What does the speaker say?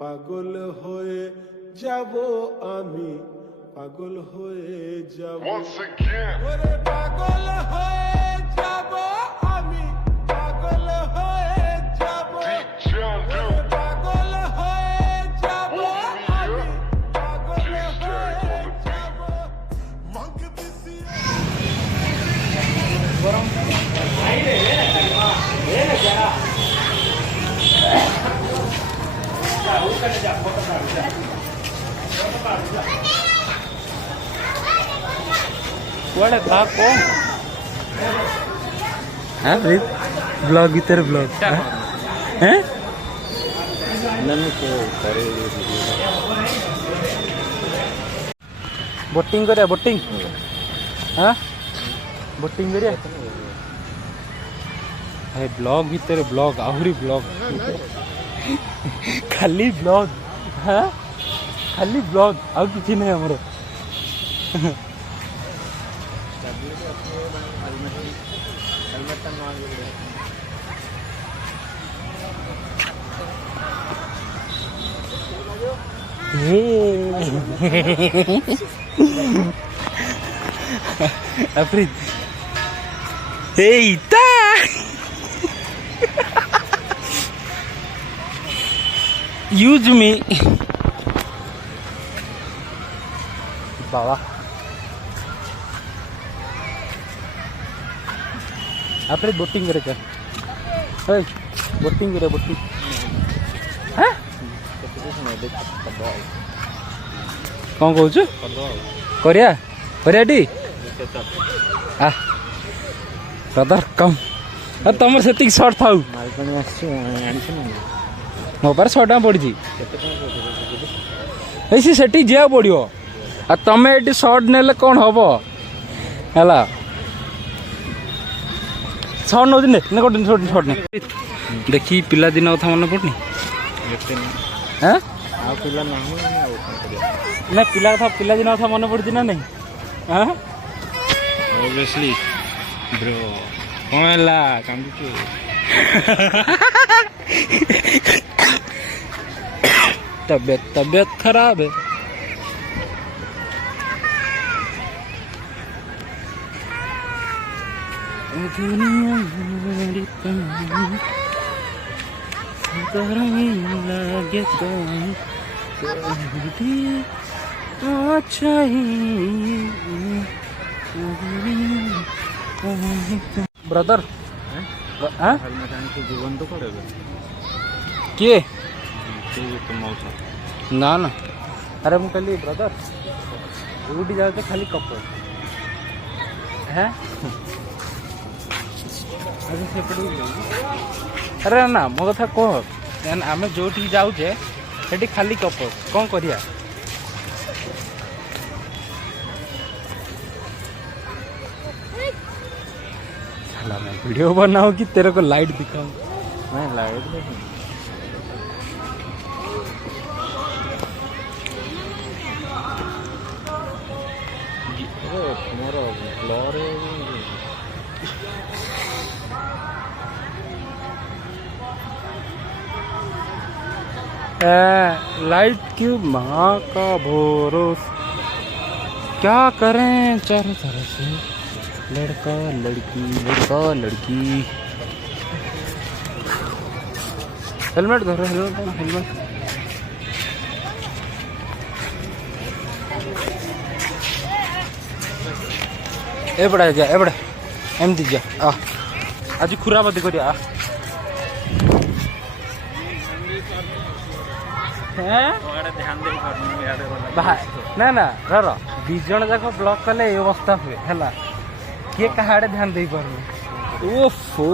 পাগল হয়ে যাব আমি, পাগল হয়ে যাব ওরে পাগল হয়ে যাব আমি, পাগল হয়ে যাব ওরে পাগল হয়ে যাব আমি, পাগল হয়ে যাব মঙ্গ বিসি গরম আইরে এ না যারা What था कौन है ब्लॉग इधर ब्लॉग हैं नन्हे को करे बोटिंग करे बोटिंग हाँ बोटिंग करे है ब्लॉग भीतर ब्लॉग आहरी ब्लॉग खाली ब्लॉग हाँ खाली ब्लॉग आउ किसी नहीं हमरो Afrid eita use me bawa Afrid boating करे क्या hey boating करे boating हाँ कौन कौच करिया करिया टी आ ब्रदर कम तुम से सर्ट था मो पार 100 टका पड़ी ऐसी सेठी जा पड़ो आ तमें ये सर्ट ने कौन हम है सर्ट नौ दिन सर्ट ने देखी पिला दिन कथा मन पड़नी हाँ ना पिला कथा पिला दिन कथा मन पड़ी ना नहीं हाँ ऑब्वियसली ब्रो कौन है काम तबियत खराब है ब्रदर जीवन तो किए ना ना अरे मुझे कहली ब्रदर ड्यूटी जाते खाली कप है अरे ना मो कथा कह आम जो जाऊे से खाली कप कौन करिया मैं वीडियो बनाऊं कि तेरे को लाइट दिखाऊं मैं लाइट लाइट की माँ का भरोस क्या करें चारों तरफ से लड़का लड़की हेलमेट धरो हेलमेट ए बड़ा एमती जा आज खुराबादी कर ना ना रह दिज जाक ब्लॉक कले ये अवस्था हुए है किए कहा ध्यान दे पार ओफो